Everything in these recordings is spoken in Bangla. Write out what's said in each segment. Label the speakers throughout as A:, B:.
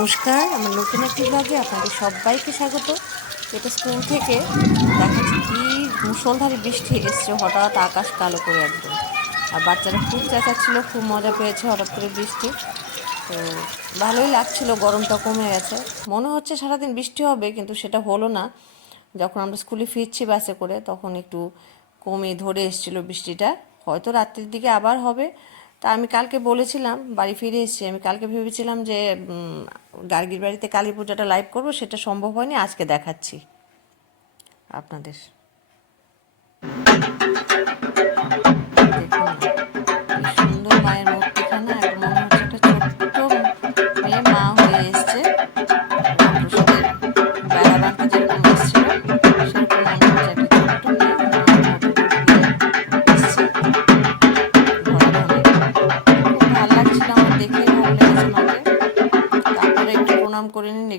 A: নমস্কার, আমার নতুন একটি ব্লগে আপনাদের সবাইকে স্বাগত। এটা স্কুল থেকে দেখাচ্ছি কি মুসলধারে বৃষ্টি এসছে, হঠাৎ আকাশ কালো করে একদম। আর বাচ্চারা খুব চেঁচাচ্ছিল, খুব মজা পেয়েছে হঠাৎ করে বৃষ্টি। তো ভালোই লাগছিল, গরমটা কমে গেছে। মনে হচ্ছে সারাদিন বৃষ্টি হবে, কিন্তু সেটা হলো না। যখন আমরা স্কুলে ফিরছি বাসে করে, তখন একটু কমে ধরে এসেছিল বৃষ্টিটা। হয়তো রাত্রির দিকে আবার হবে তা আমি কালকে বলেছিলাম, বাড়ি ফিরে এসেছি, আমি কালকে ভেবেছিলাম যে গার্গির বাড়িতে কালী পূজাটা লাইভ করব, সেটা সম্ভব হয়নি, আজকে দেখাচ্ছি আপনাদের।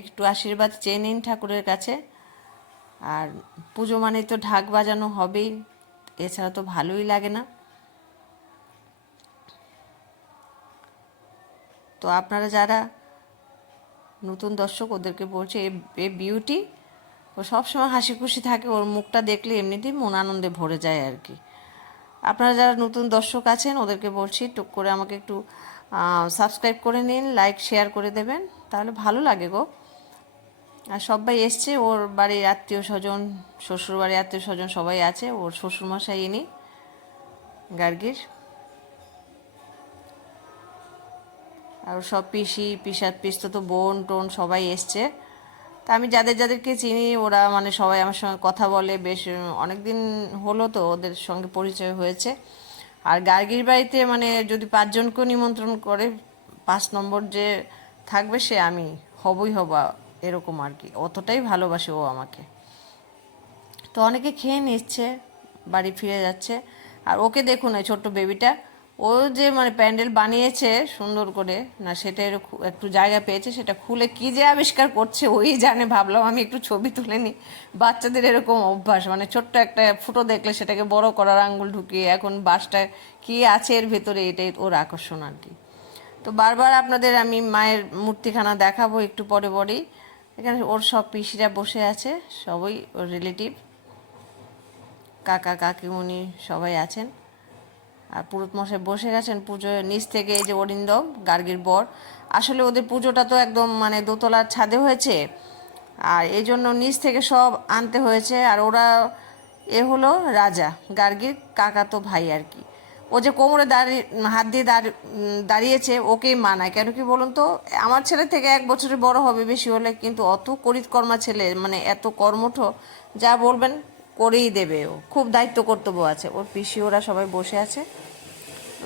A: একটু আশীর্বাদ চেয়ে নিন ঠাকুরের কাছে। আর পুজো মানে তো ঢাক বাজানো হবেই, এছাড়া তো ভালোই লাগে না। তো আপনারা যারা নতুন দর্শক, ওদেরকে বলছে, এ বিউটি ও সবসময় হাসি খুশি থাকে, ওর মুখটা দেখলে এমনিতেই মন আনন্দে ভরে যায় আর কি। আপনারা যারা নতুন দর্শক আছেন, ওদেরকে বলছি, টুক করে আমাকে একটু সাবস্ক্রাইব করে নিন লাইক শেয়ার করে দেবেন, তাহলে ভালো লাগে গো। আর সবাই এসছে, ওর বাড়ির আত্মীয় স্বজন, শ্বশুর বাড়ির আত্মীয় স্বজন সবাই আছে, ওর শ্বশুরমশাই ইনি, গার্গির। আর সব পিসি পিসার পিস্তো তো বোন, টোন সবাই এসছে। তা আমি যাদের যাদেরকে চিনি, ওরা মানে সবাই আমার সঙ্গে কথা বলে, বেশ অনেক দিন হলো তো ওদের সঙ্গে পরিচয় হয়েছে। আর গার্গির বাড়িতে মানে যদি পাঁচজনকেও নিমন্ত্রণ করে, পাঁচ নম্বর যে থাকবে সে আমি হবই হব এরকম আর কি। অতটাই ভালোবাসে ও আমাকে। তো অনেকে খেয়ে নিচ্ছে, বাড়ি ফিরে যাচ্ছে। আর ওকে দেখুন এই ছোট্ট বেবিটা ও যে মানে প্যান্ডেল বানিয়েছে সুন্দর করে, না সেটা একটু জায়গা পেয়েছে, সেটা খুলে কি যে আবিষ্কার করছে, ওই জানে, ভাবলাম আমি একটু ছবি তুলে নিই। বাচ্চাদের এরকম অভ্যাস মানে ছোট্ট একটা ফুটো দেখলে সেটাকে বড় করার আঙ্গুল ঢুকিয়ে, এখন বাসটা কি আছে এর ভেতরে, এটাই ওর আকর্ষণ আর কি। তো বারবার আপনাদের আমি মায়ের মূর্তিখানা দেখাবো, একটু পরে পরেই। এখানে ওর সব পিসিরা বসে আছে, সবই ওর রিলেটিভ কাকা, কাকিমণি সবাই আছেন। আর পুরুত মশাই বসে গেছেন পুজোর নিচ থেকে এই যে অরিন্দম, গার্গীর বর। আসলে ওদের পুজোটা তো একদম মানে দোতলার ছাদে হয়েছে, আর এই জন্য নিচ থেকে সব আনতে হয়েছে। আর ওরা এ হলো রাজা, গার্গীর কাকা তো ভাই আর কি। ও যে কোমরে দাঁড়িয়ে হাত দিয়ে দাঁড়- উম, দাঁড়িয়েছে ওকেই মানায়। কেন কি বলুন তো? আমার ছেলে থেকে এক বছরের বড় হবে বেশি হলে কিন্তু অত করিতকর্মা ছেলে মানে এত কর্মঠ যা বলবেন করেই দেবে ও। খুব দায়িত্ব কর্তব্য আছে। ওর পিসি ওরা সবাই বসে আছে।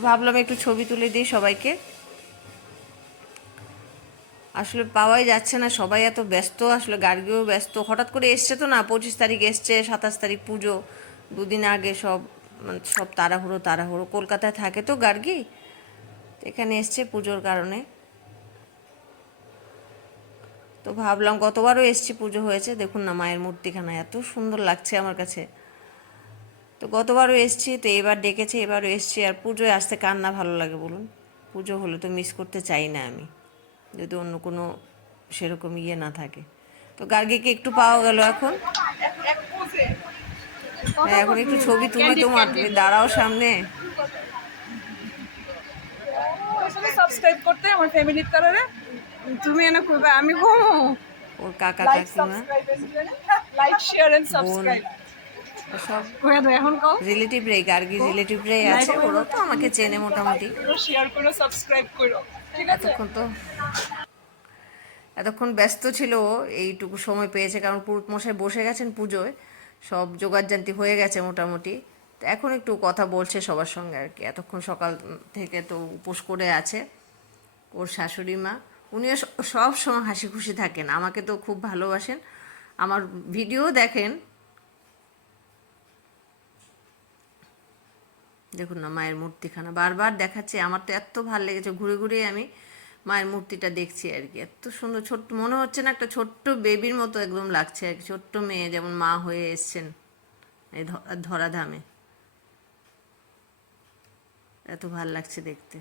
A: ভাবলাম একটু ছবি তুলে দিই সবাইকে। আসলে পাওয়াই যাচ্ছে না সবাই এত ব্যস্ত আসলে গার্গিও ব্যস্ত। হঠাৎ করে এসছে তো না পঁচিশ তারিখ এসছে সাতাশ তারিখ পুজো দুদিন আগে সব মানে সব তাড়াহুড়ো তাড়াহুড়ো। কলকাতায় থাকে তো গার্গি? এখানে এসছে পুজোর কারণে। তো ভাবলাম গতবারও এসছি, পুজো হয়েছে। দেখুন না, মায়ের মূর্তিখানা, এত সুন্দর লাগছে আমার কাছে। তো গতবারও এসছি, তো এবার ডেকেছে, এবারও এসছি। আর পুজোয় আসতে কার না ভালো লাগে বলুন? পুজো হলে তো মিস করতে চাই না আমি। যদি অন্য কোনো সেরকম ইয়ে না থাকে। তো গার্গিকে একটু পাওয়া গেল এখন। হ্যাঁ এখন একটু ছবি তুলি তোমার তুমি দাঁড়াও সামনে।
B: সাবস্ক্রাইব করতে আমার ফ্যামিলির কারণে। তুমি এনে করবে আমি ঘুমো।
A: ওর কাকা কাকিমা।
B: লাইক শেয়ার এন্ড সাবস্ক্রাইব
A: সব
B: করে দাও এখন কও।
A: রিলেটিভ রে গার্গি রিলেটিভ রে আছে। ওরা তো আমাকে চেনে মোটামুটি।
B: শেয়ার করো সাবস্ক্রাইব করো ঠিক আছে?
A: এতক্ষণ তো এতক্ষণ ব্যস্ত ছিল এইটুকু সময় পেয়েছে কারণ পুরুত মশাই বসে গেছেন পুজোয়। সব জোগাড়জান্তি হয়ে গেছে মোটামুটি। তো এখন একটু কথা বলছে সবার সঙ্গে আর কি। এতক্ষণ সকাল থেকে তো উপোস করে আছে ওর শাশুড়ি মা। উনিও সব সময় হাসি খুশি থাকেন। আমাকে তো খুব ভালোবাসেন। আমার ভিডিও দেখেন। দেখুন না, মায়ের মূর্তিখানা। বারবার দেখাচ্ছে। আমার তো এত ভালো লেগেছে। ঘুরে ঘুরে আমি মায়ের মূর্তিটা দেখছি আর কি। এত সুন্দর ছোট্ট মনে হচ্ছে না একটা ছোট্ট বেবির মতো একদম লাগছে আর কি, ছোট্ট মেয়ে যেমন মা হয়ে এসছেন এই ধরাধামে। এত ভালো লাগছে দেখতে।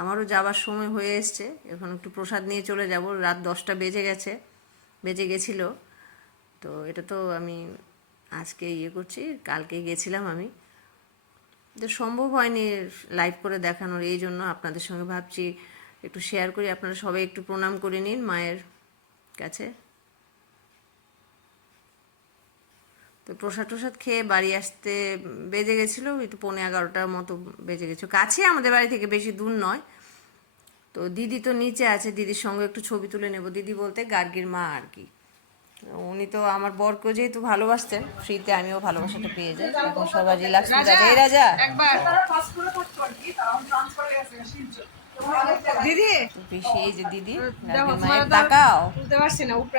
A: আমারও যাবার সময় হয়ে এসছে, এখন একটু প্রসাদ নিয়ে চলে যাব, রাত দশটা বেজে গেছে, বেজে গেছিল। তো এটা তো আমি আজকে ইয়ে করছি, কালকে গেছিলাম আমি। তো সম্ভব হয়নি লাইভ করে দেখানোর, এই জন্য আপনাদের সঙ্গে ভাবছি একটু শেয়ার করি। আপনারা সবাই একটু প্রণাম করে নিন মায়ের কাছে। তো প্রসাদ টসাদ খেয়ে বাড়ি আসতে বেজে গেছিল, একটু পৌনে এগারোটার মতো বেজে গেছিল। কাছে আমাদের বাড়ি থেকে বেশি দূর নয়। তো দিদি তো নিচে আছে, দিদির সঙ্গে একটু ছবি তুলে নেব। দিদি বলতে গার্গির মা আর কি। উনি তো আমার বরকে যেহেতু ভালোবাসতেন ফ্রিতে আমিও ভালোবাসাটা পেয়ে যাই। এখন সবাই রিল্যাক্স এই রাজা!
B: দিদি!
A: পিসি এই যে দিদি তাকাও।
B: তুলতে পারছি না উপরে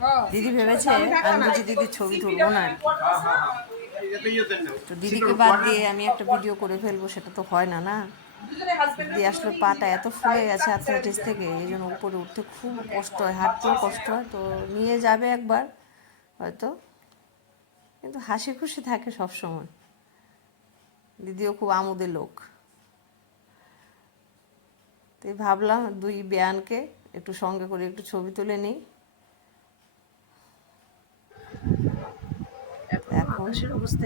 B: হ্যাঁ।
A: দিদি ভেবেছে আমি বলছি দিদির ছবি তুলবো না। আর কি। তো দিদিকে বাদ দিয়ে আমি একটা ভিডিও করে ফেলব সেটা তো হয় না না? দিদি আসলে পাটা এত ফুলে গেছে অ্যাথলেটিক্স থেকে এই জন্য উপরে উঠতে খুব কষ্ট হয় হাঁটতেও কষ্ট হয়। তো নিয়ে যাবে একবার হয়তো। কিন্তু হাসি খুশি থাকে সব সময় দিদিও খুব আমোদের লোক। তাই ভাবলাম দুই বেয়ানকে একটু সঙ্গে করে একটু ছবি তুলে নিই। এখন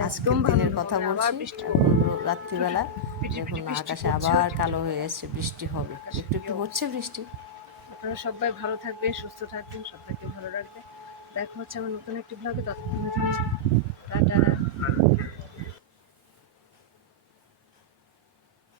A: আজকের দিনের কথা বলছি রাত্রিবেলা। দেখুন আকাশে আবার কালো হয়ে এসছে বৃষ্টি হবে। একটু একটু হচ্ছে বৃষ্টি।
B: আপনারা সবাই ভালো থাকবেন সুস্থ থাকবেন সবাইকে ভালো রাখবেন। দেখা হচ্ছে আমার নতুন একটি ব্লগে ততক্ষণ